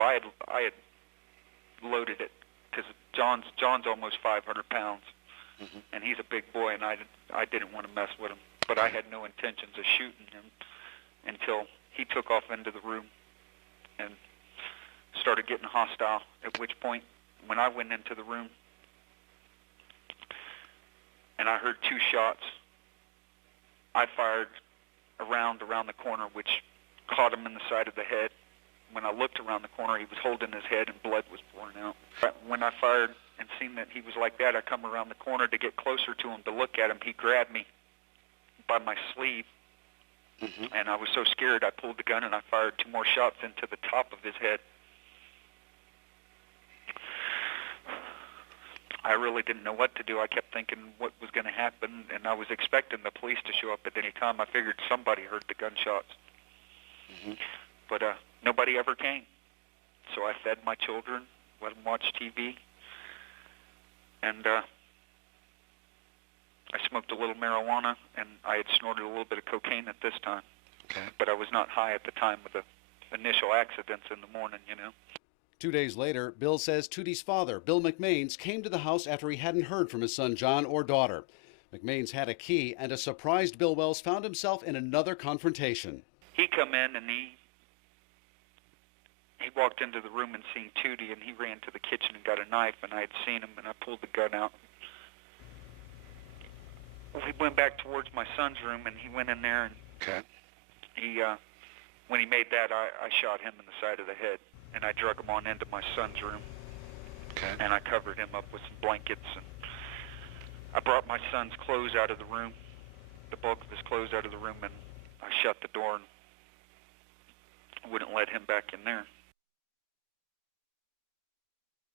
I had loaded it because John's almost 500 pounds, and he's a big boy, and I didn't want to mess with him. But I had no intentions of shooting him until he took off into the room and started getting hostile, at which point, when I went into the room and I heard 2 shots, I fired a round around the corner, which caught him in the side of the head. When I looked around the corner, he was holding his head and blood was pouring out. When I fired and seen that he was like that, I come around the corner to get closer to him to look at him. He grabbed me by my sleeve, and I was so scared I pulled the gun and I fired 2 more shots into the top of his head. I really didn't know what to do. I kept thinking what was going to happen, and I was expecting the police to show up at any time. I figured somebody heard the gunshots. But nobody ever came. So I fed my children, let them watch TV, and I smoked a little marijuana, and I had snorted a little bit of cocaine at this time. But I was not high at the time of the initial accidents in the morning, you know. 2 days later, Bill says Tootie's father, Bill McMains, came to the house after he hadn't heard from his son John or daughter. McMains had a key, and a surprised Bill Wells found himself in another confrontation. He come in and he walked into the room and seen Tootie, and he ran to the kitchen and got a knife, and I had seen him, and I pulled the gun out. We went back towards my son's room, and he went in there, and he, when he made that, I shot him in the side of the head, and I drug him on into my son's room, and I covered him up with some blankets, and I brought my son's clothes out of the room, the bulk of his clothes out of the room, and I shut the door and wouldn't let him back in there.